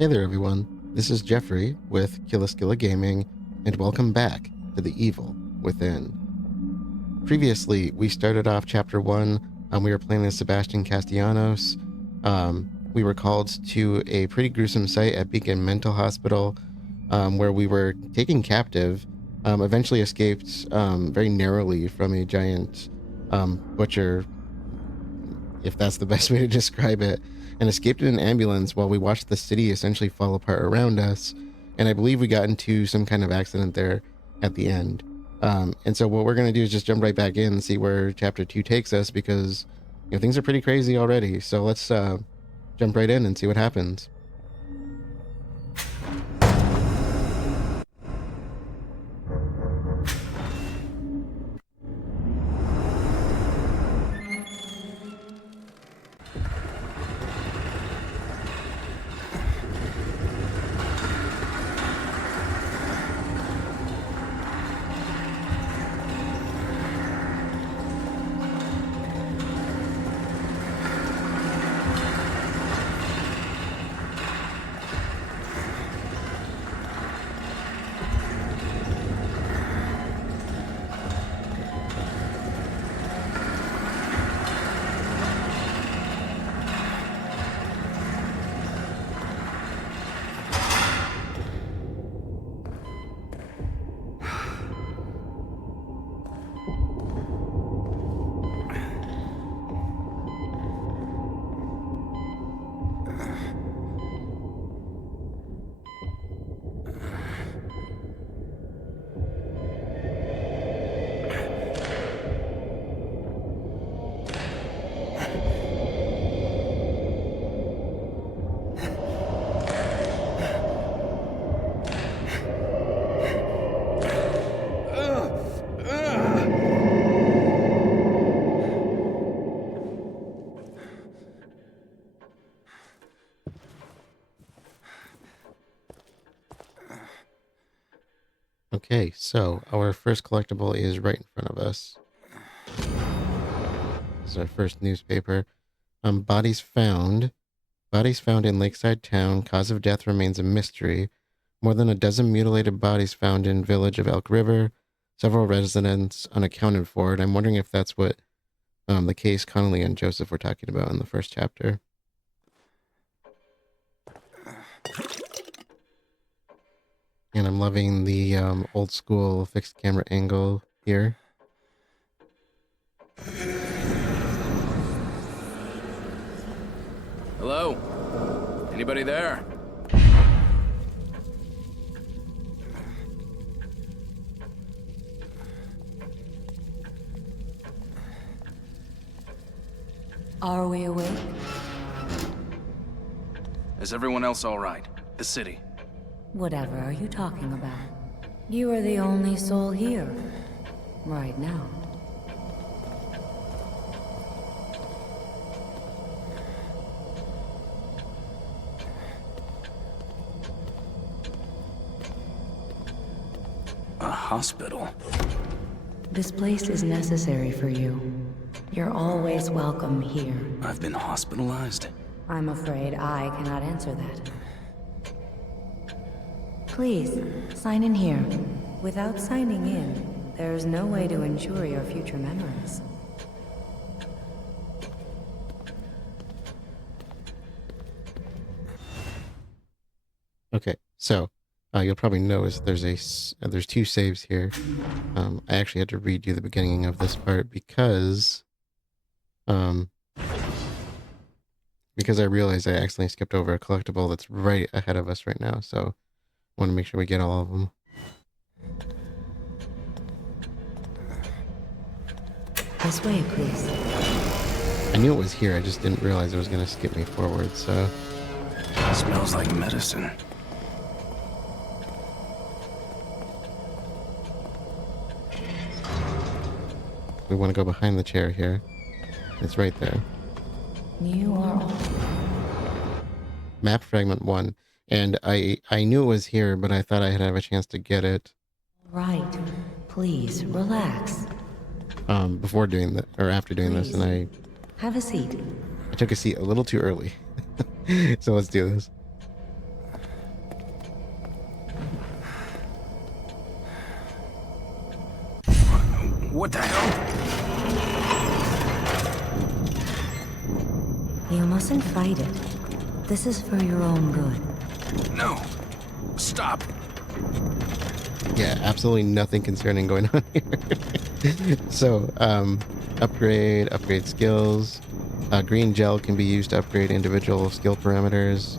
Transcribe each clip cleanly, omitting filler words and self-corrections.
Hey there everyone, this is Jeffrey with Killaskila Gaming, and welcome back to The Evil Within. Previously, we started off Chapter 1, we were playing as Sebastian Castellanos. We were called to a pretty gruesome site at Beacon Mental Hospital, where we were taken captive, eventually escaped very narrowly from a giant butcher, if that's the best way to describe it, and escaped in an ambulance while we watched the city essentially fall apart around us. And I believe we got into some kind of accident there at the end. And so what we're going to do is just jump right back in and see where Chapter 2 takes us, because things are pretty crazy already. So let's jump right in and see what happens. Okay, so our first collectible is right in front of us. This is our first newspaper. Bodies found. Bodies found in Lakeside town. Cause of death remains a mystery. More than a dozen mutilated bodies found in village of Elk River. Several residents unaccounted for. And I'm wondering if that's what the case Connolly and Joseph were talking about in the first chapter. And I'm loving the old school fixed camera angle here. Hello? Anybody there? Are we awake? Is everyone else all right? The city? Whatever are you talking about? You are the only soul here. Right now. A hospital? This place is necessary for you. You're always welcome here. I've been hospitalized? I'm afraid I cannot answer that. Please, sign in here. Without signing in, there is no way to ensure your future memories. Okay, so you'll probably notice there's two saves here. I actually had to redo the beginning of this part because I realized I accidentally skipped over a collectible that's right ahead of us right now. So I want to make sure we get all of them. This way, please. I knew it was here, I just didn't realize it was going to skip me forward, so... It smells like medicine. We want to go behind the chair here. It's right there. You are all... Map Fragment 1. And I knew it was here, but I thought I'd have a chance to get it. Right. Please, relax. Before doing that, or after doing this, and I Have a seat. took a seat a little too early. So let's do this. What the hell? You mustn't fight it. This is for your own good. No. Stop. Yeah, absolutely nothing concerning going on here. So, upgrade skills. Green gel can be used to upgrade individual skill parameters.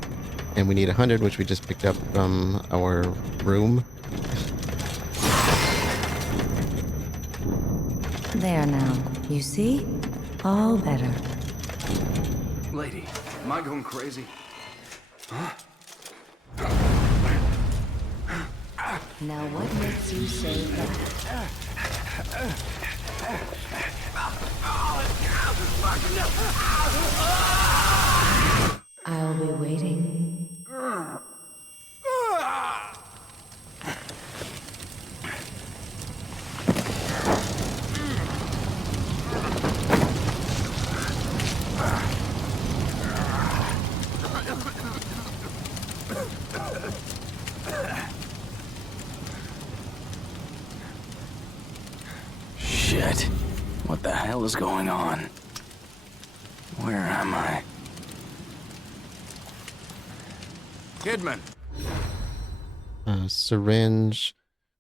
And we need 100, which we just picked up from our room. There now. You see? All better. Lady, am I going crazy? Now what makes you say that? I'll be waiting. Shit. What the hell is going on? Where am I? Kidman! Syringe.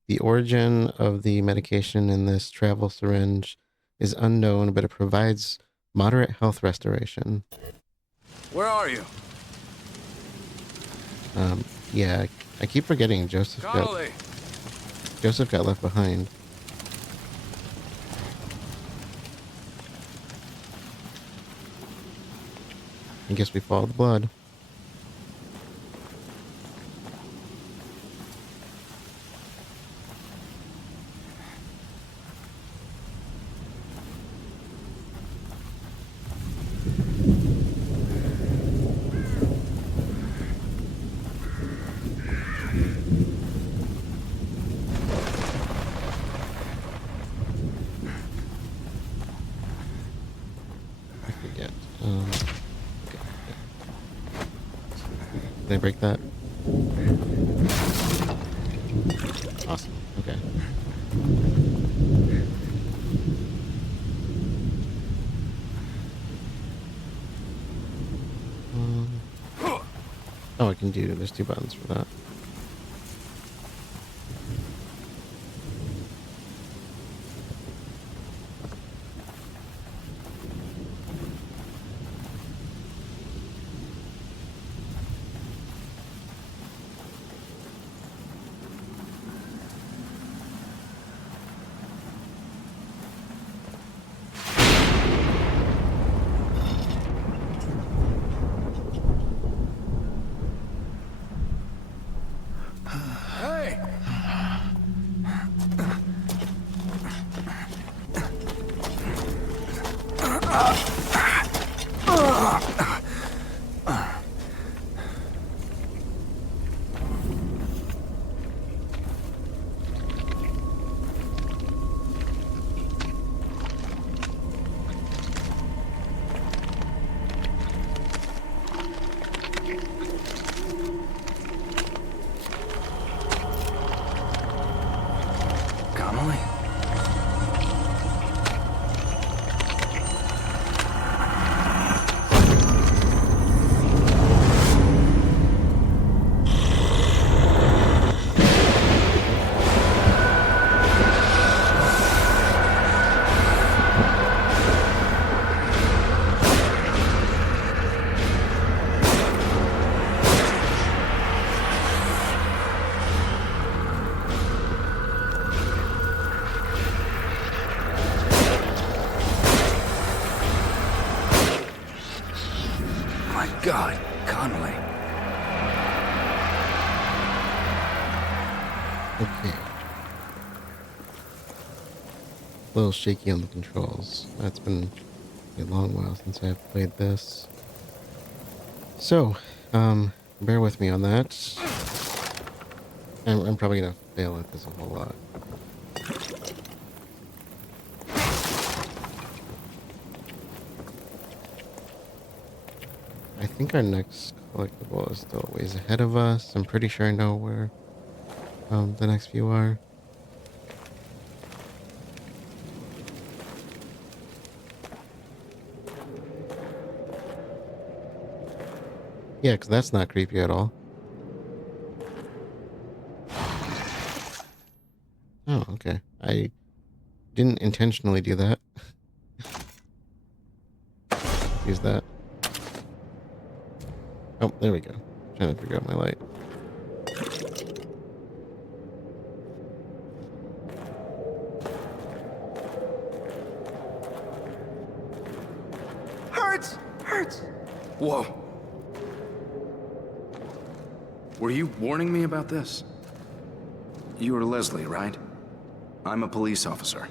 The origin of the medication in this travel syringe is unknown, but it provides moderate health restoration. Where are you? Yeah, I keep forgetting Joseph got left behind. I guess we follow the blood. I forget. Okay. Did I break that? Awesome. Okay. Oh, I can do. There's 2 buttons for that. Hey! Connolly? My God, Connolly. Okay. A little shaky on the controls. It's been a long while since I've played this. So, bear with me on that. I'm probably gonna fail at this a whole lot. I think our next collectible is still a ways ahead of us. I'm pretty sure I know where the next few are. Yeah, because that's not creepy at all. Oh, okay. I didn't intentionally do that. Use that. Oh, there we go. Trying to figure out my light. Hurts! Hurts! Whoa. Were you warning me about this? You are Leslie, right? I'm a police officer.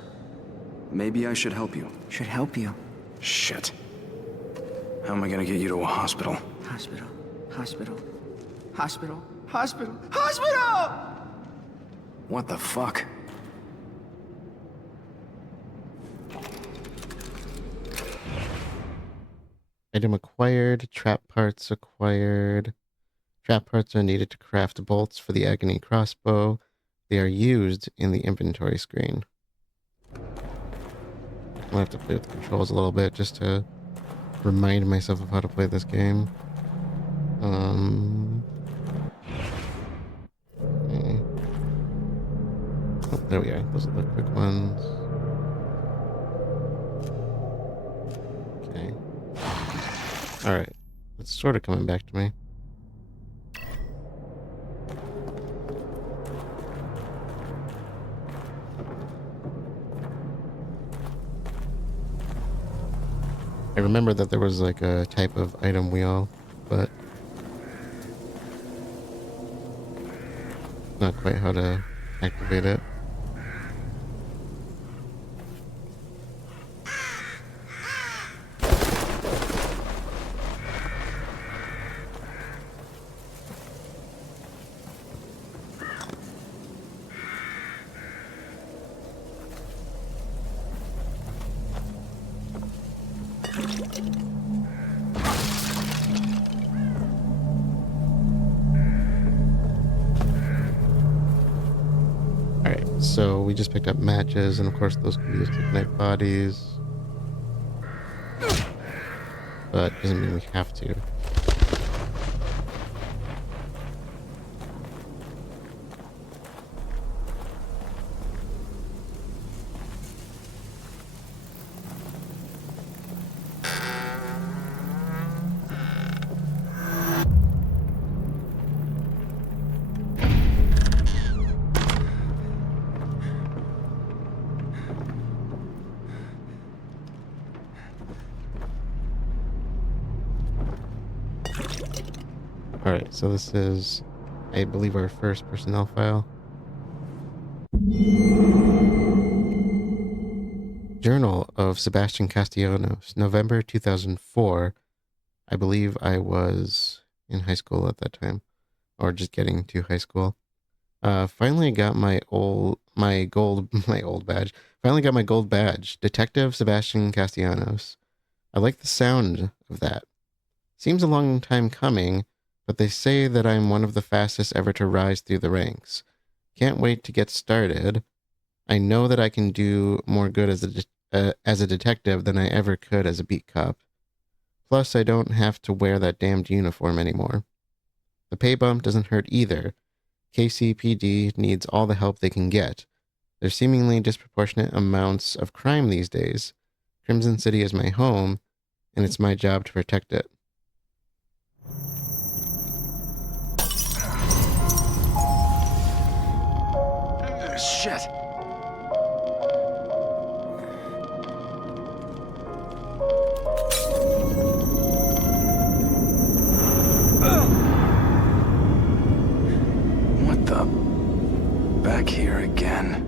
Maybe I should help you. Should help you. Shit. How am I gonna get you to a hospital? Hospital. Hospital. Hospital. Hospital. Hospital! What the fuck? Item acquired. Trap parts acquired. Trap parts are needed to craft bolts for the Agony crossbow. They are used in the inventory screen. I'll have to play with the controls a little bit just to remind myself of how to play this game. Okay. Oh, there we are. Those are the quick ones. Okay. Alright. It's sort of coming back to me. I remember that there was like a type of item wheel, but not quite how to activate it. Alright, so we just picked up matches, and of course those can be used to ignite bodies. But doesn't mean we have to. Alright, so this is, I believe, our first personnel file. Journal of Sebastian Castellanos, November 2004. I believe I was in high school at that time, or just getting to high school. Finally got my gold badge. Finally got my gold badge. Detective Sebastian Castellanos. I like the sound of that. Seems a long time coming, but they say that I'm one of the fastest ever to rise through the ranks. Can't wait to get started. I know that I can do more good as a detective than I ever could as a beat cop. Plus, I don't have to wear that damned uniform anymore. The pay bump doesn't hurt either. KCPD needs all the help they can get. There's seemingly disproportionate amounts of crime these days. Crimson City is my home, and it's my job to protect it. Shit! What the? Back here again.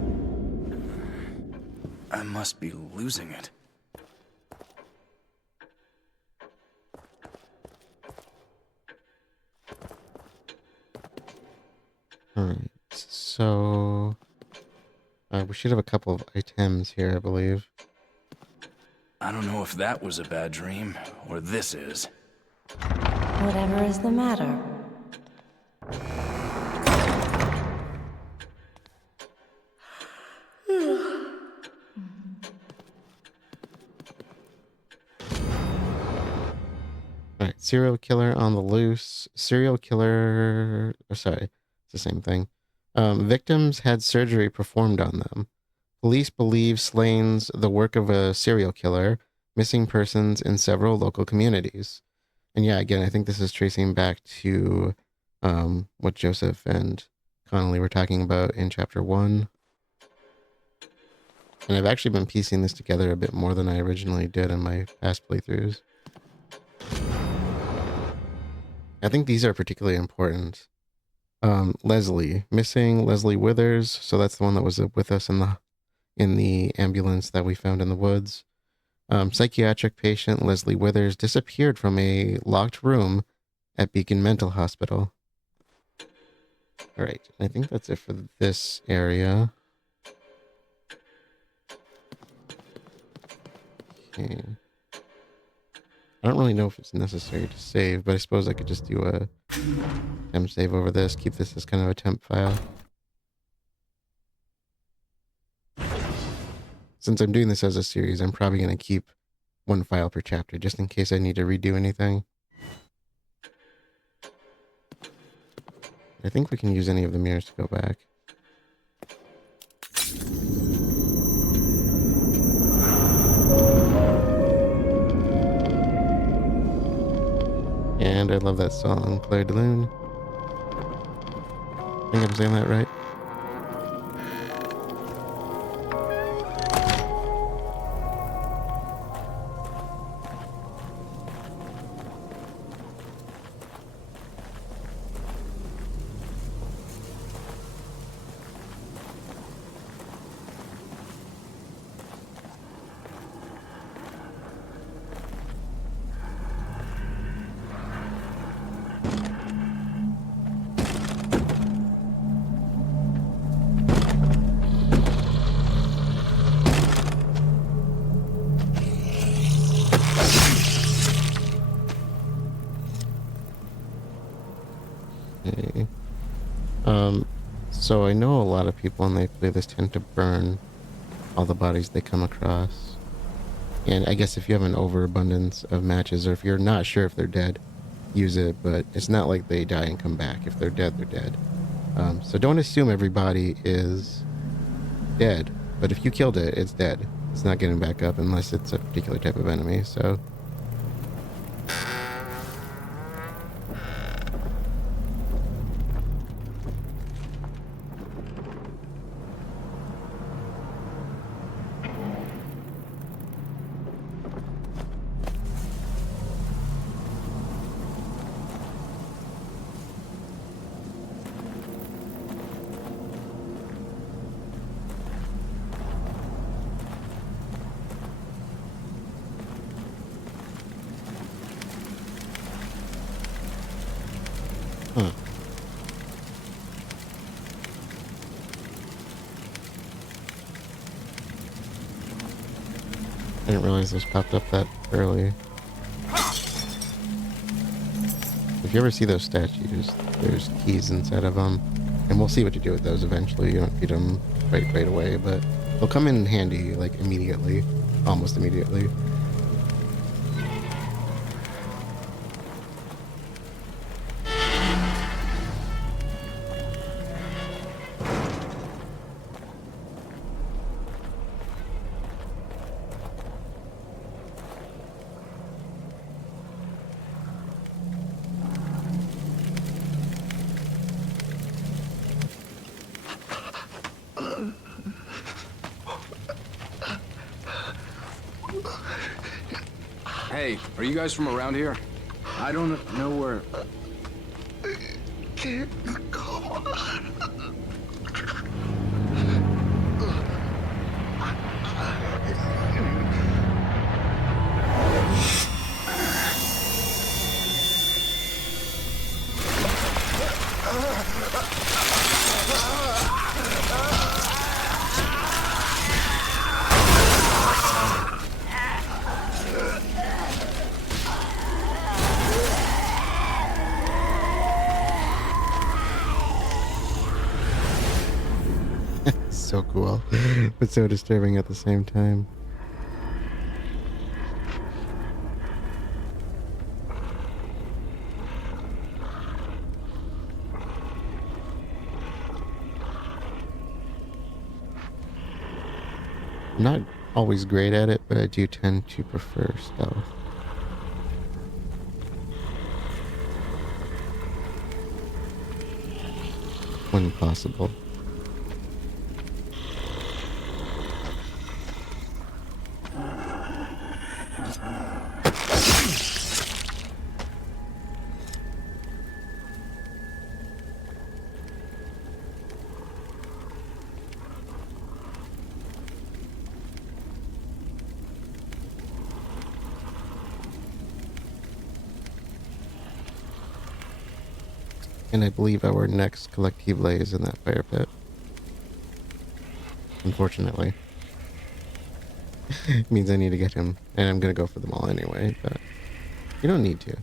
I must be losing it. Alright, so we should have a couple of items here, I believe. I don't know if that was a bad dream, or this is. Whatever is the matter? All right, serial killer on the loose. Serial killer. Oh, sorry, it's the same thing. Victims had surgery performed on them. Police believe slaying's the work of a serial killer, missing persons in several local communities. And yeah, again, I think this is tracing back to what Joseph and Connolly were talking about in chapter 1. And I've actually been piecing this together a bit more than I originally did in my past playthroughs. I think these are particularly important. Leslie, missing Leslie Withers. So that's the one that was with us in the ambulance that we found in the woods. Psychiatric patient Leslie Withers disappeared from a locked room at Beacon Mental Hospital. All right, I think that's it for this area. Okay. I don't really know if it's necessary to save, but I suppose I could just do a temp save over this, keep this as kind of a temp file. Since I'm doing this as a series, I'm probably going to keep one file per chapter, just in case I need to redo anything. I think we can use any of the mirrors to go back. And I love that song, Claire de Lune. I think I'm saying that right. Okay. So I know a lot of people when they play this tend to burn all the bodies they come across. And I guess if you have an overabundance of matches, or if you're not sure if they're dead, use it, but it's not like they die and come back. If they're dead, they're dead. So don't assume everybody is dead, but if you killed it, it's dead. It's not getting back up unless it's a particular type of enemy, so... Huh. I didn't realize those popped up that early. If you ever see those statues, there's keys inside of them. And we'll see what to do with those eventually. You don't feed them right away, but they'll come in handy, like, immediately. Almost immediately. Hey, are you guys from around here? I don't know where... Can't go on. So cool, but so disturbing at the same time. I'm not always great at it, but I do tend to prefer stealth. When possible. And I believe our next collectible is in that fire pit. Unfortunately. It means I need to get him. And I'm going to go for them all anyway, but you don't need to.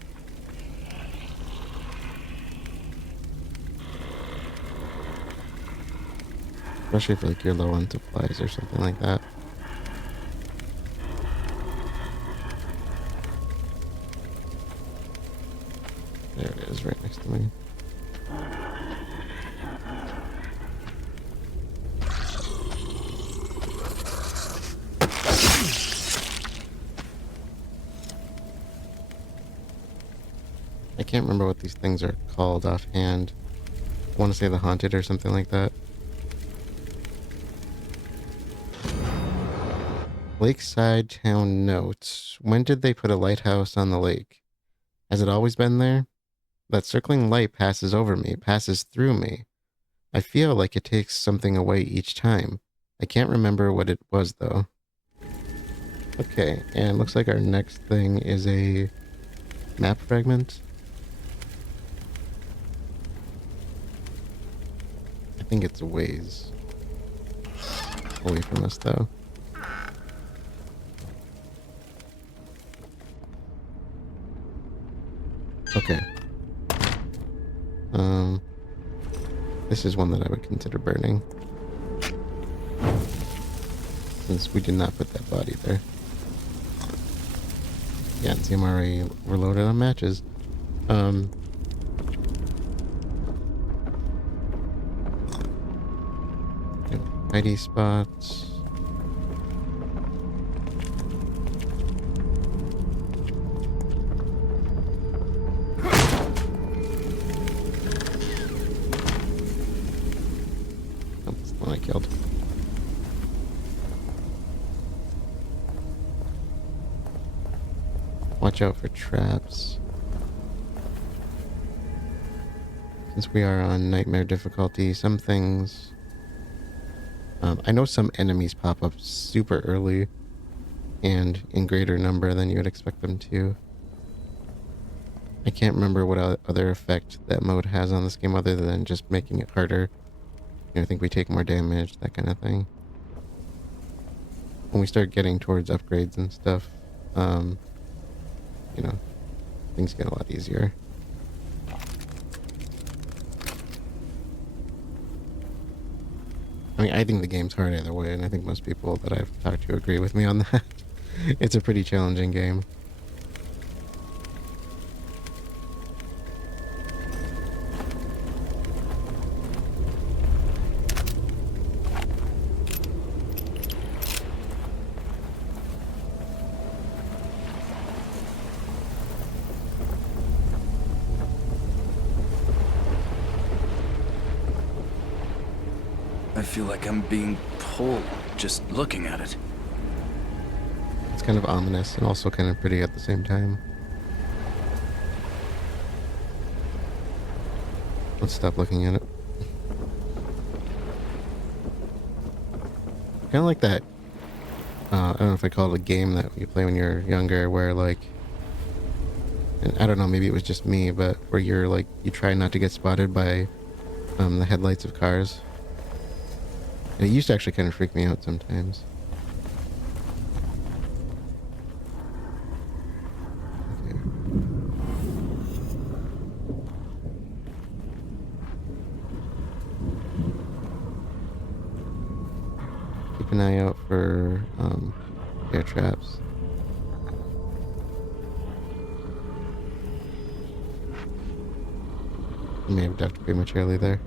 Especially if like you're low on supplies or something like that. There it is, right next to me. I can't remember what these things are called offhand. I want to say the Haunted or something like that. Lakeside Town Notes. When did they put a lighthouse on the lake? Has it always been there? That circling light passes over me, passes through me. I feel like it takes something away each time. I can't remember what it was, though. Okay, and looks like our next thing is a map fragment. I think it's a ways away from us, though. Okay. This is one that I would consider burning, since we did not put that body there. Yeah, and see, I'm already reloaded on matches. Hidey spots. Oh, that's the one I killed. Watch out for traps. Since we are on nightmare difficulty, some things... I know some enemies pop up super early and in greater number than you would expect them to. I can't remember what other effect that mode has on this game other than just making it harder. I think we take more damage, that kind of thing. When we start getting towards upgrades and stuff, things get a lot easier. I mean, I think the game's hard either way, and I think most people that I've talked to agree with me on that. It's a pretty challenging game. I feel like I'm being pulled just looking at it. It's kind of ominous and also kind of pretty at the same time. Let's stop looking at it. Kind of like that, I don't know if I call it a game that you play when you're younger, where like, and I don't know, maybe it was just me, but where you're like, you try not to get spotted by the headlights of cars. And it used to actually kind of freak me out sometimes. Okay. Keep an eye out for bear traps. You may have ducked prematurely there.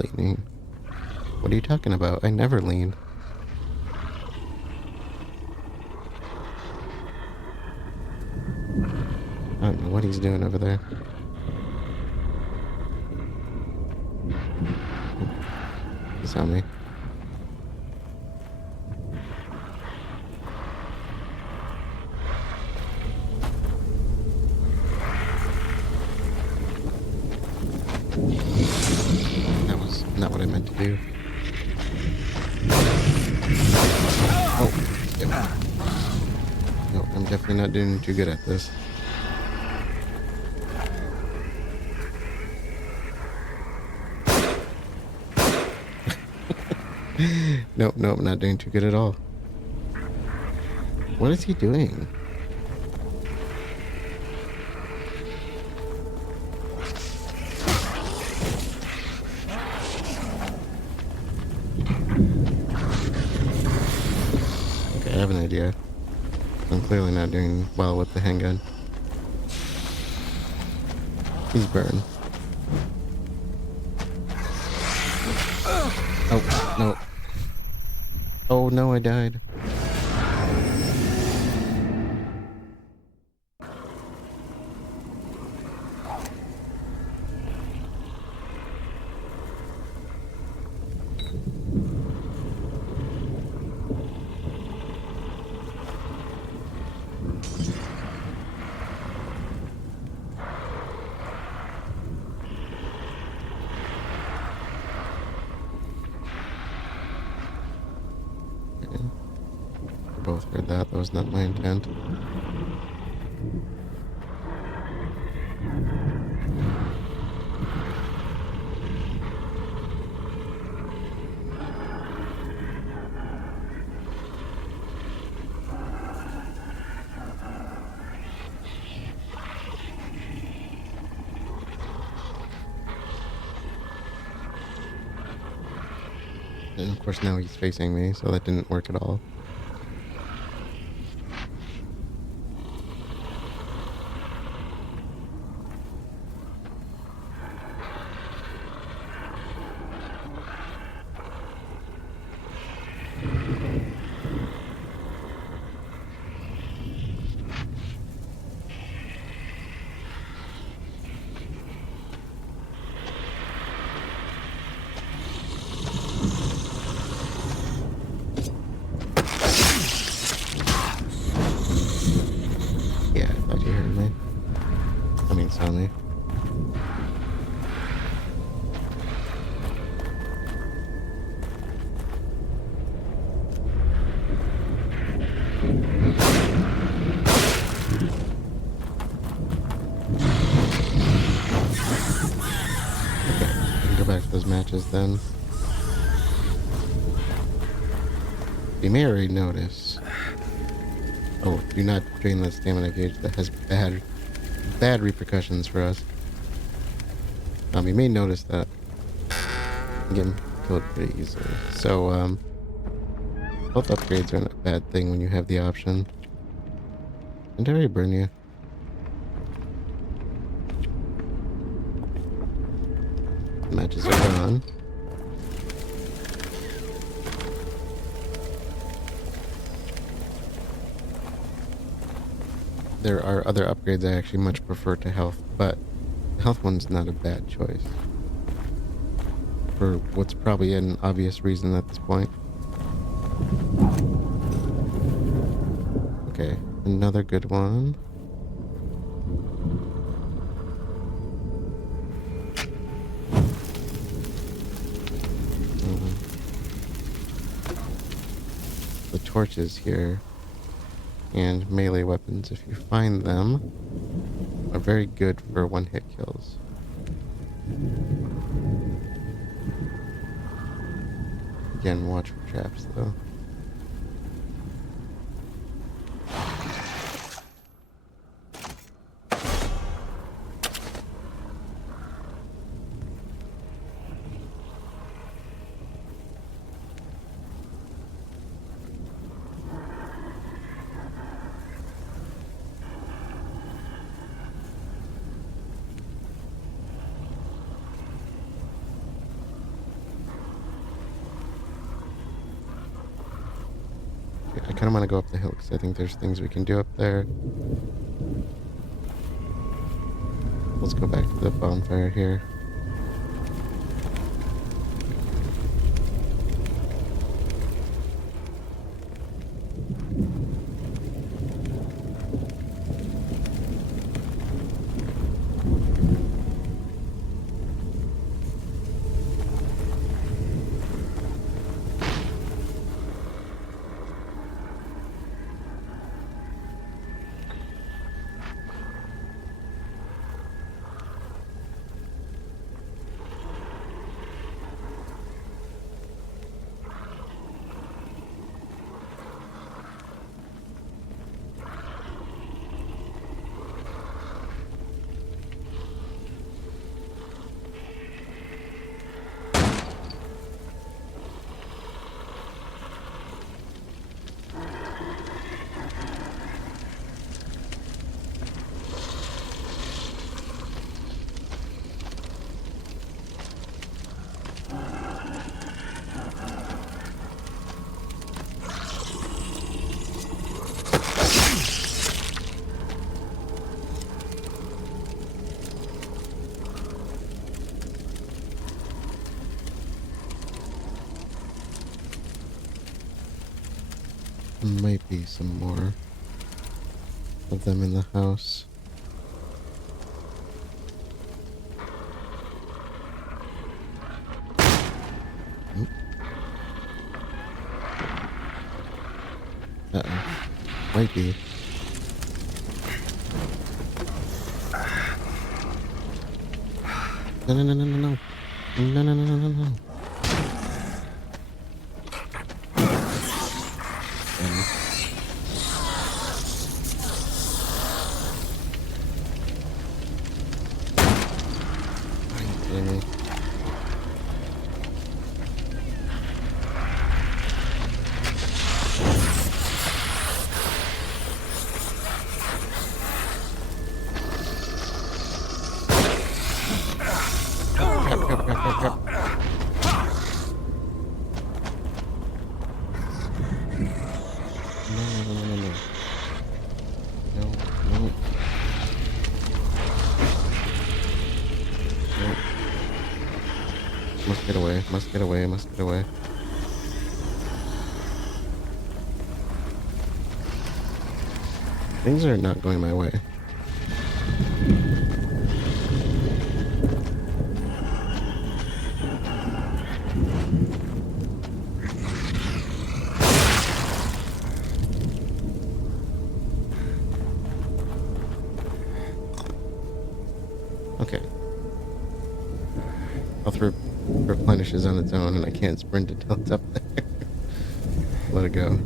are leaning. What are you talking about? I never lean. I don't know what he's doing over there. He saw me. That was not what I meant to do. Oh, skip. No, I'm definitely not doing too good at this. Nope, nope, not doing too good at all. What is he doing? Okay, I have an idea. I'm clearly not doing well with the handgun. He's burned. Oh, no. Oh no, I died. Both heard that. That was not my intent. And of course now he's facing me, so that didn't work at all. Yeah, I thought you heard me. I mean, saw me. Okay, I can go back to those matches then. You may already notice. Oh, do not drain the stamina gauge. That has bad repercussions for us. You may notice that I'm getting killed pretty easily. So, health upgrades aren't a bad thing when you have the option. And I already burn you. Matches are gone. There are other upgrades I actually much prefer to health, but the health one's not a bad choice. For what's probably an obvious reason at this point. Okay, another good one. The torches here and melee weapons, if you find them, are very good for one-hit kills. Again, watch for traps though. kind of want to go up the hill because I think there's things we can do up there. Let's go back to the bonfire here. Might be some more of them in the house. Nope. Uh-oh. Might be. No, no, no, no, no, no. No, no, no, no, no, no. Must get away, must get away, must get away. Things are not going my way. Okay. Health replenishes on its own and I can't sprint until it's up there. Let it go.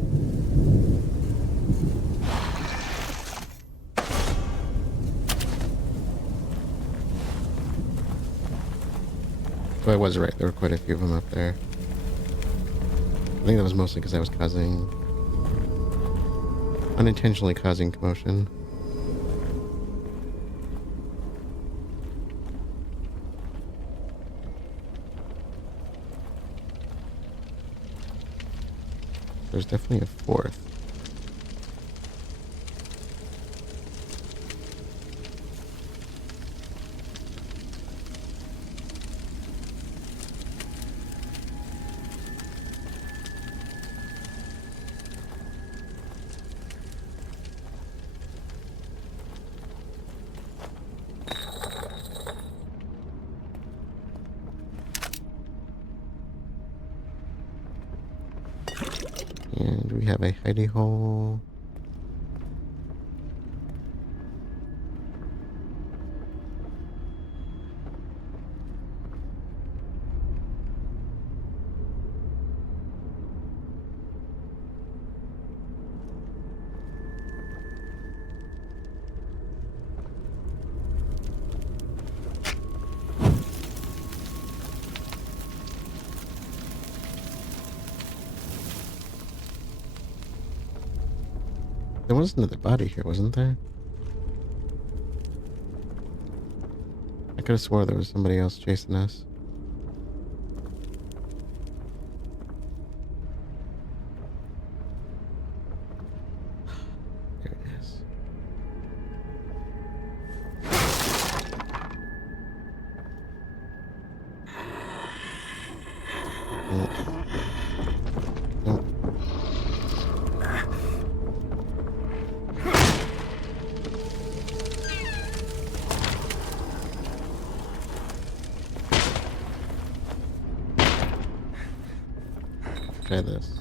So I was right, there were quite a few of them up there. I think that was mostly because I was unintentionally causing commotion. There's definitely a fourth. And we have a hidey hole. There was another body here, wasn't there? I could have swore there was somebody else chasing us. try this.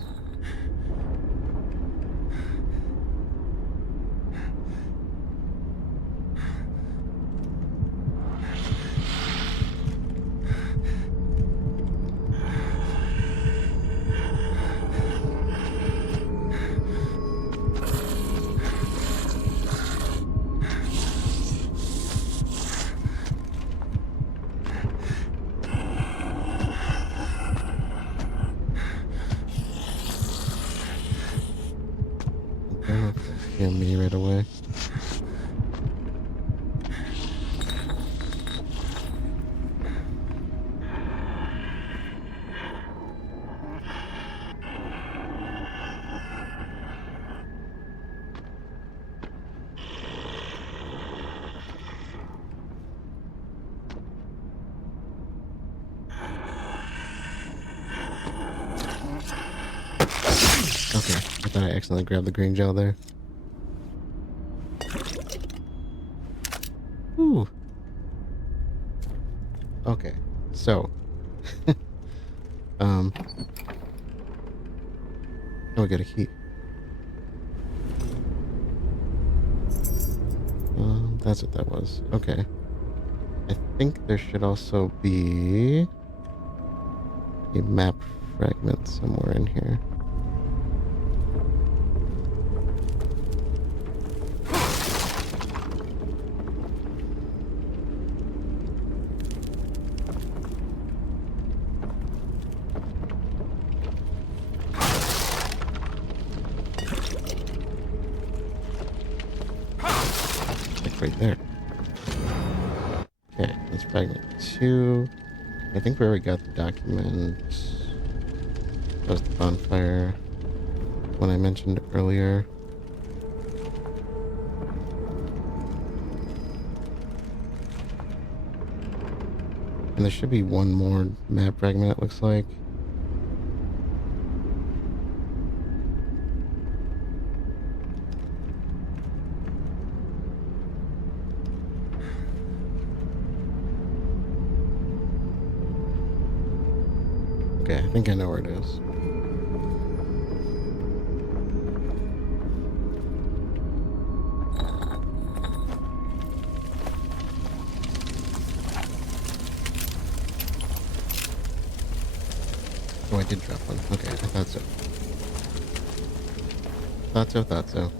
I don't know if they'll hear me right away. Okay, I thought I accidentally grabbed the green gel there. Ooh. Okay, so oh, we got a key. That's what that was. Okay. I think there should also be a map fragment somewhere in here. Right there. Okay, that's fragment 2. I think we already got the document. That was the bonfire one I mentioned earlier. And there should be one more map fragment, it looks like. Okay, I think I know where it is. Oh, I did drop one. Okay, I thought so. Thought so.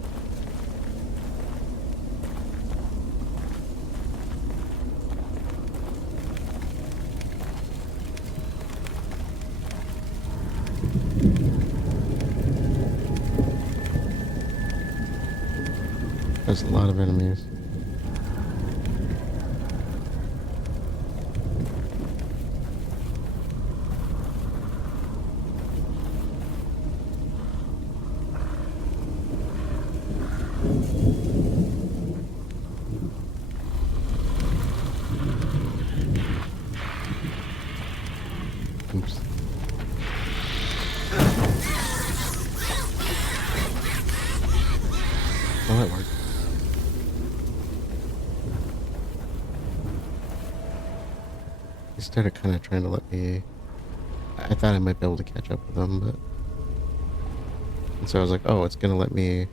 There's a lot of enemies. Oops. Oh, that worked. He started kind of trying to let me... I thought I might be able to catch up with him, but... And so I was like, oh, it's gonna let me,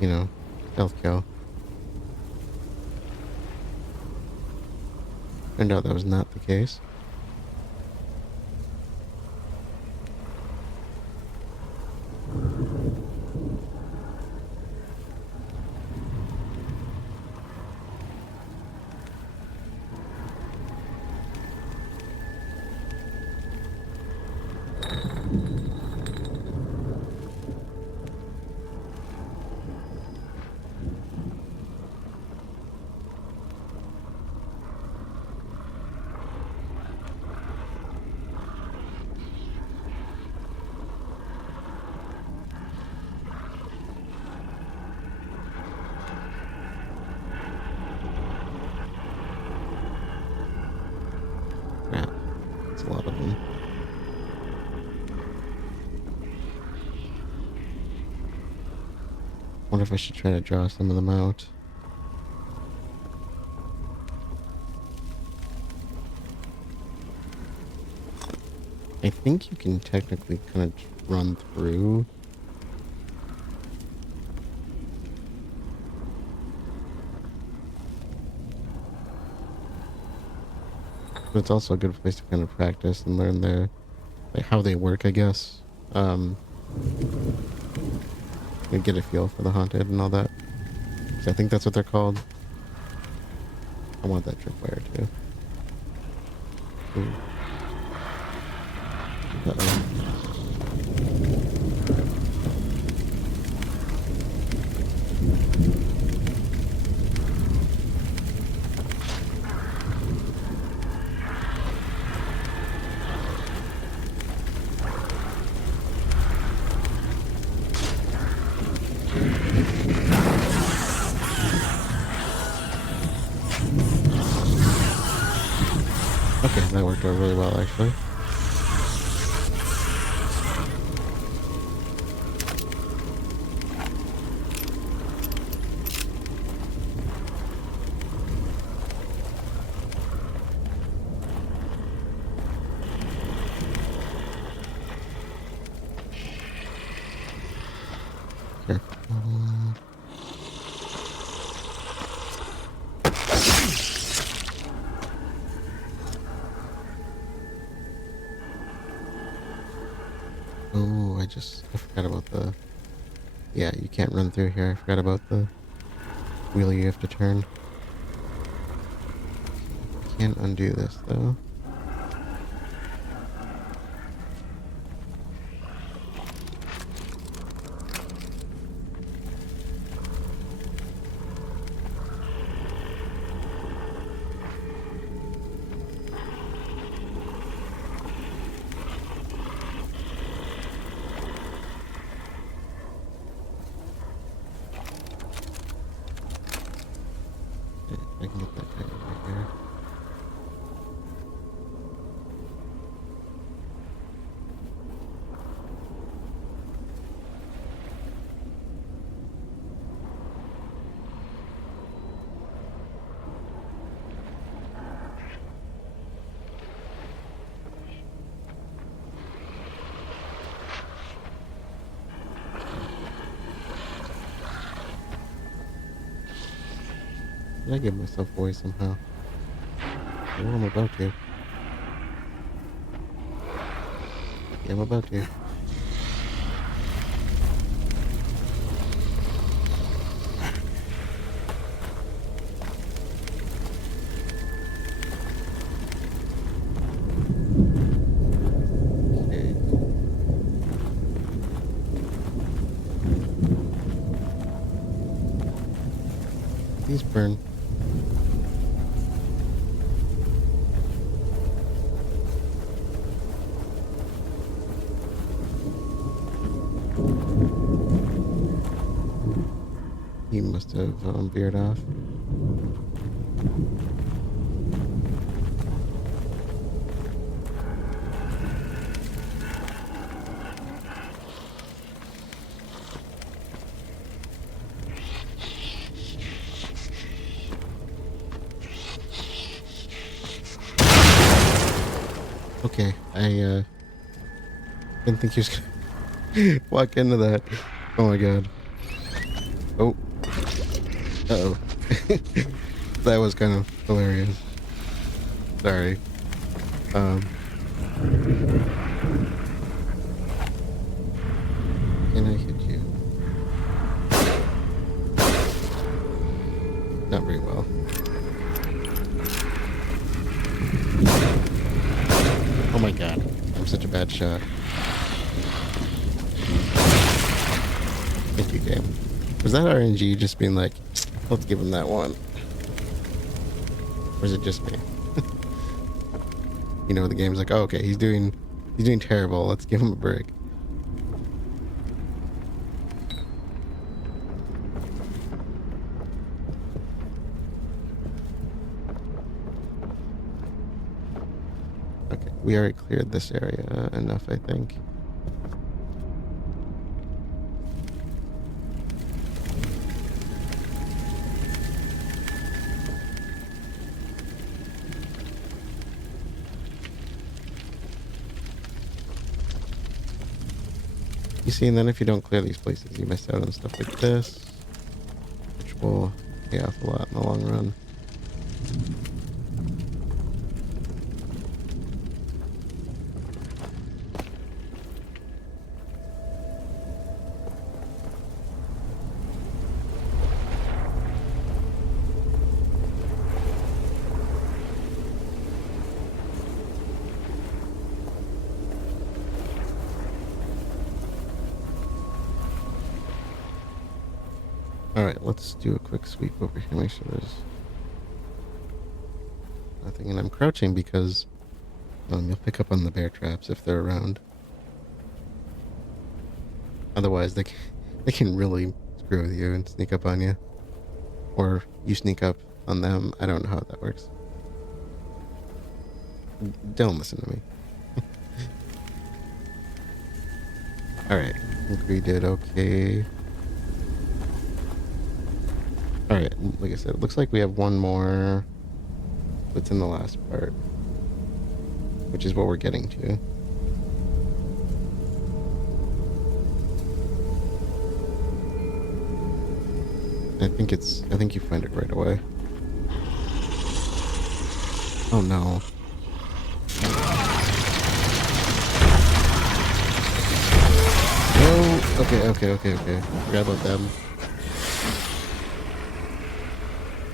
you know, stealth kill. Turned out that was not the case. Crap. That's a lot of them. Wonder if I should try to draw some of them out. I think you can technically kind of run through. But it's also a good place to kind of practice and learn like how they work, I guess. And get a feel for the haunted and all that. 'Cause I think that's what they're called. I want that tripwire too. Ooh. Uh-oh. Okay, that worked out really well, actually. Careful. Oh, I forgot about the... Yeah, you can't run through here. I forgot about the wheel you have to turn. Can't undo this, though. I can get that guy over here. Did I give myself away somehow? Oh, I'm about to. Yeah, I'm about to. Okay. Please burn. He must have veered off. Okay, I didn't think he was gonna walk into that. Oh my god. Oh. Uh-oh. That was kind of hilarious. Sorry. Can I hit you? Not very well. Oh my god. I'm such a bad shot. Thank you, game. Was that RNG just being like, let's give him that one? Or is it just me? You know, the game's like, oh, okay, he's doing terrible. Let's give him a break. Okay, we already cleared this area enough, I think. You see, and then if you don't clear these places, you miss out on stuff like this, which will pay off a lot in the long run. Alright, let's do a quick sweep over here, make sure there's nothing. And I'm crouching because you'll pick up on the bear traps if they're around. Otherwise, they can really screw with you and sneak up on you. Or you sneak up on them. I don't know how that works. Don't listen to me. Alright, I think we did okay. Alright, like I said, it looks like we have one more that's in the last part, which is what we're getting to. I think you find it right away. Oh no. No! Okay. Forgot about them.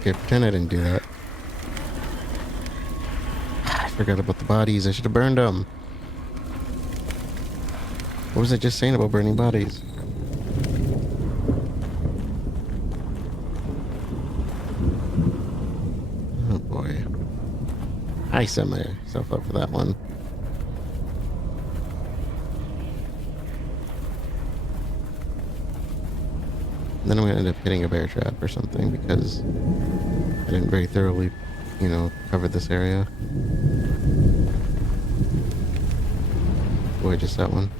Okay, pretend I didn't do that. I forgot about the bodies. I should have burned them. What was I just saying about burning bodies? Oh boy. I set myself up for that one. And then I'm gonna end up hitting a bear trap or something because I didn't very thoroughly, cover this area. Oh, I just that one.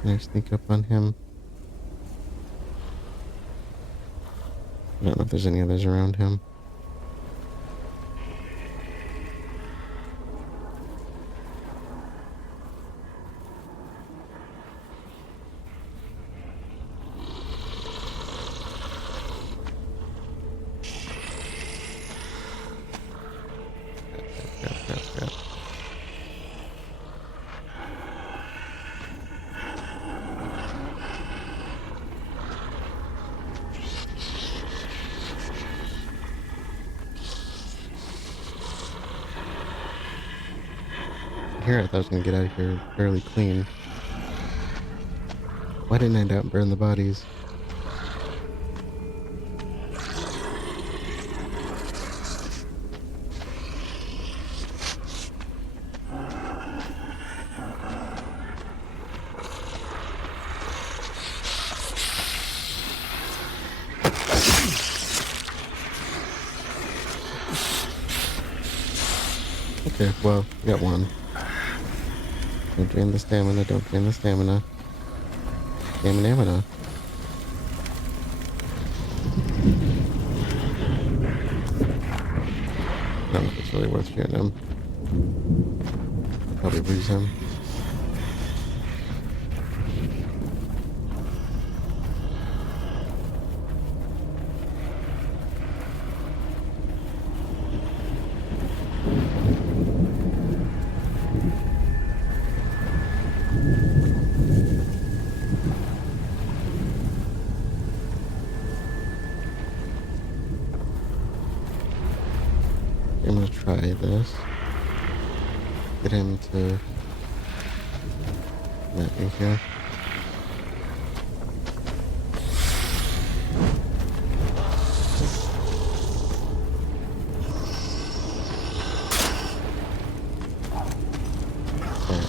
Can I sneak up on him? I don't know if there's any others around him. Crap. Here, I thought I was gonna get out of here fairly clean. Why didn't I end out and burn the bodies? Okay, well, we got one. Don't drain the stamina, Stamina. I don't know if it's really worth shooting him. Probably lose him. I'm gonna try this. Get him to let me here.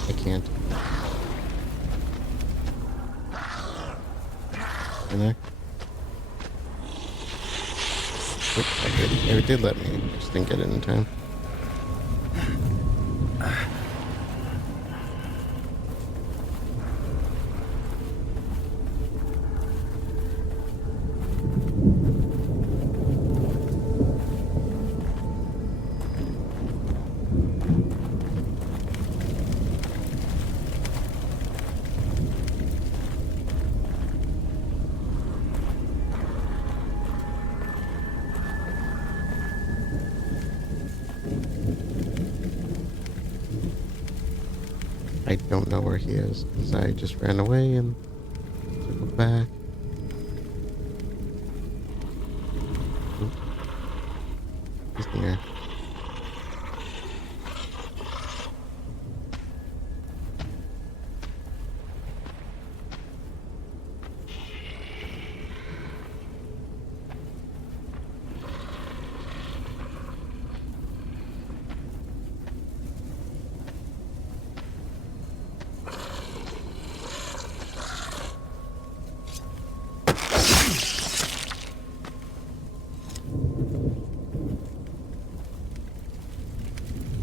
I can't. Connect. Oops, it did let me. Just didn't get it in time. I don't know where he is because I just ran away and circled back. Oop. He's near.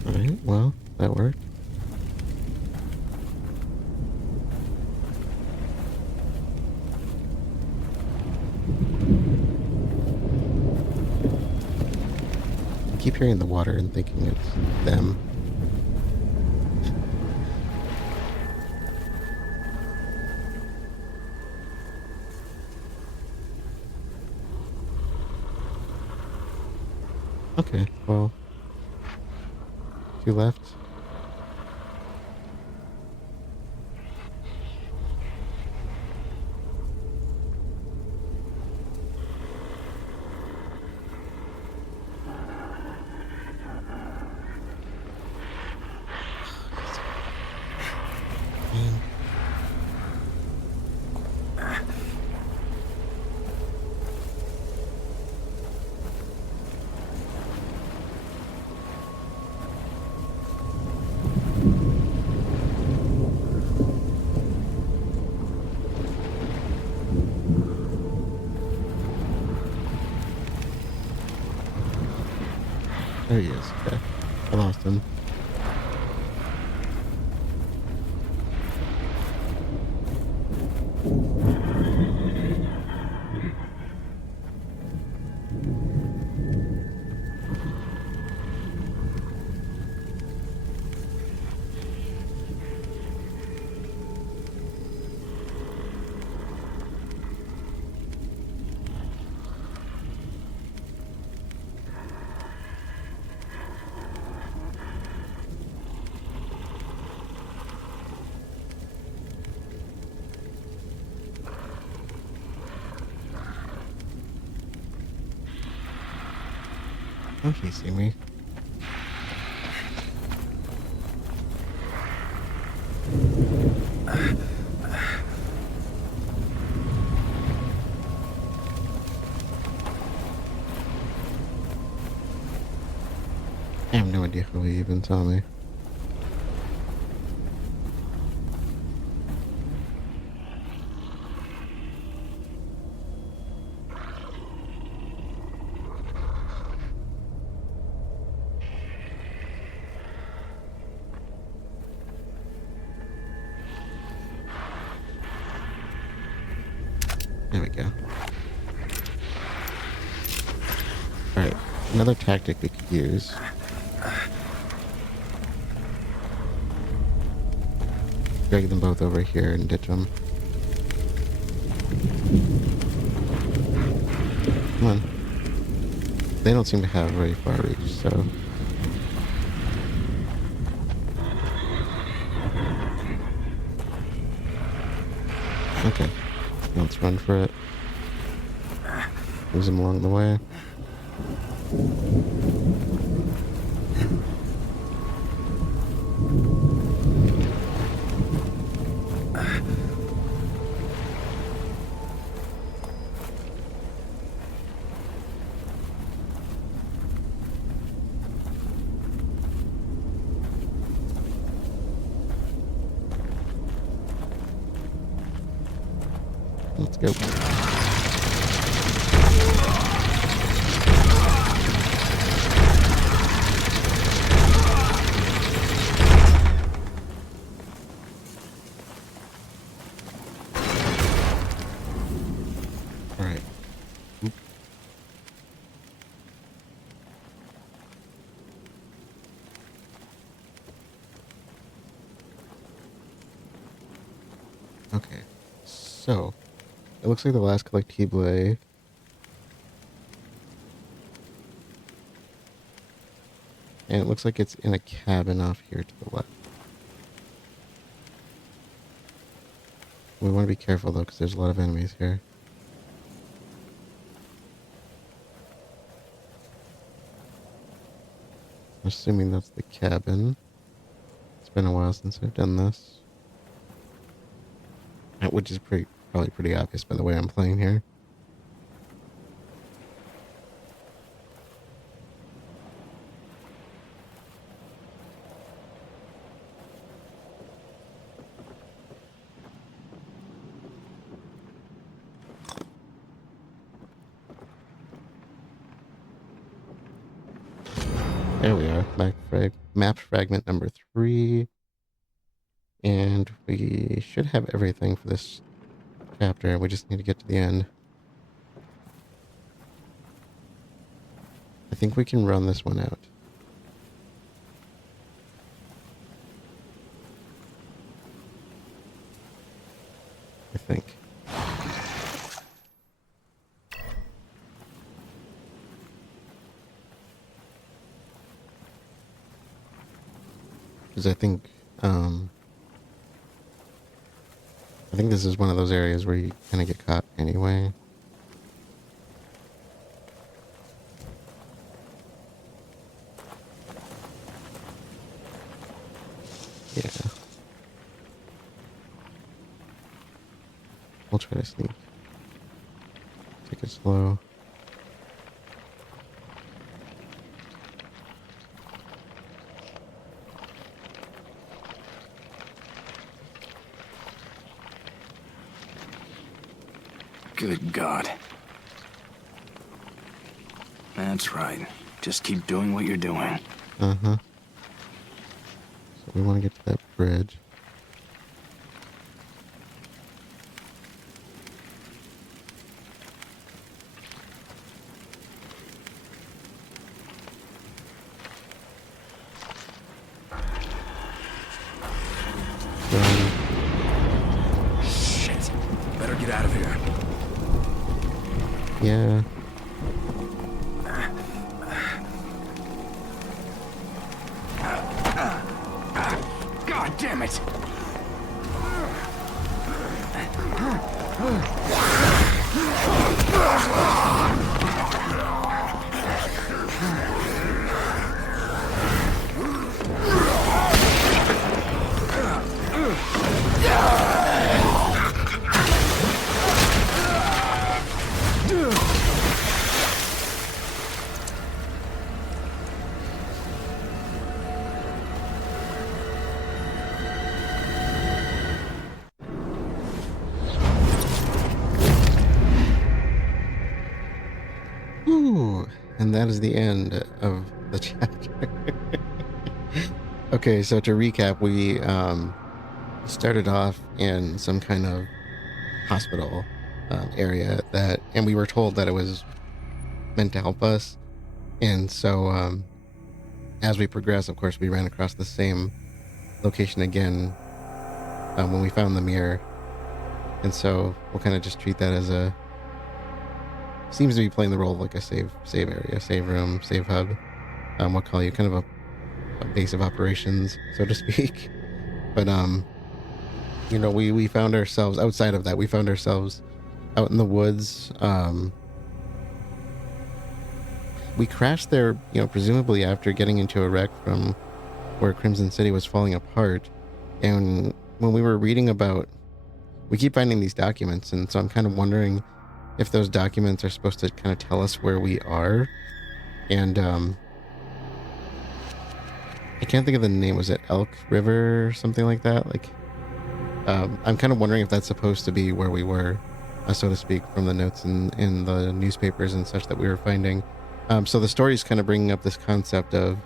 Alright, well, that worked. I keep hearing the water and thinking it's them. Okay, well, two left. Man. There he is. Okay. I lost him. Oh, he see me. I have no idea how he even saw me. There we go. Alright, another tactic we could use. Drag them both over here and ditch them. Come on. They don't seem to have very far reach, so... Okay. Let's run for it. Lose them along the way. Let's go. So, it looks like the last collectible. And it looks like it's in a cabin off here to the left. We want to be careful though, because there's a lot of enemies here. I'm assuming that's the cabin. It's been a while since I've done this. Which is probably pretty obvious by the way I'm playing here. There we are. Map fragment number 3. And we should have everything for this chapter. We just need to get to the end. I think we can run this one out. I think. Because I think this is one of those areas where you kind of get caught anyway. Yeah. We'll try to sneak. Take it slow. Good God. That's right. Just keep doing what you're doing. Uh-huh. So we want to get to that bridge. Shit. Better get out of here. Yeah. God damn it! Ooh, and that is the end of the chapter. Okay, so to recap, we started off in some kind of hospital area and we were told that it was meant to help us. And so as we progressed, of course, we ran across the same location again when we found the mirror. And so we'll kind of just treat that as seems to be playing the role of like a save area, save room, save hub. We'll call you kind of a base of operations, so to speak. But you know, we found ourselves outside of that. We found ourselves out in the woods. We crashed there, you know, presumably after getting into a wreck from where Crimson City was falling apart. And when we were reading about, we keep finding these documents, and so I'm kind of wondering if those documents are supposed to kind of tell us where we are. And I can't think of the name. Was it Elk River or something like that? Like, I'm kind of wondering if that's supposed to be where we were, so to speak, from the notes in the newspapers and such that we were finding. So the story's kind of bringing up this concept of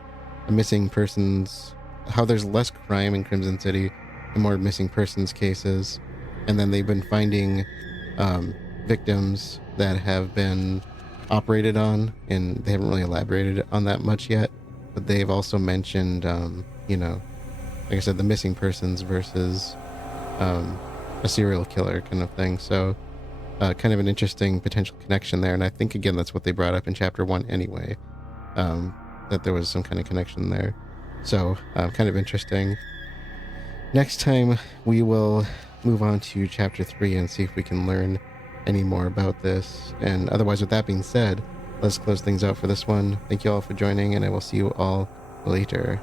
missing persons, how there's less crime in Crimson City and more missing persons cases. And then they've been finding victims that have been operated on, and they haven't really elaborated on that much yet. But they've also mentioned, you know, like I said, the missing persons versus a serial killer kind of thing. So kind of an interesting potential connection there. And I think, again, that's what they brought up in chapter 1 anyway, that there was some kind of connection there. So kind of interesting. Next time we will move on to chapter 3 and see if we can learn any more about this. And otherwise, with that being said, let's close things out for this one. Thank you all for joining, and I will see you all later.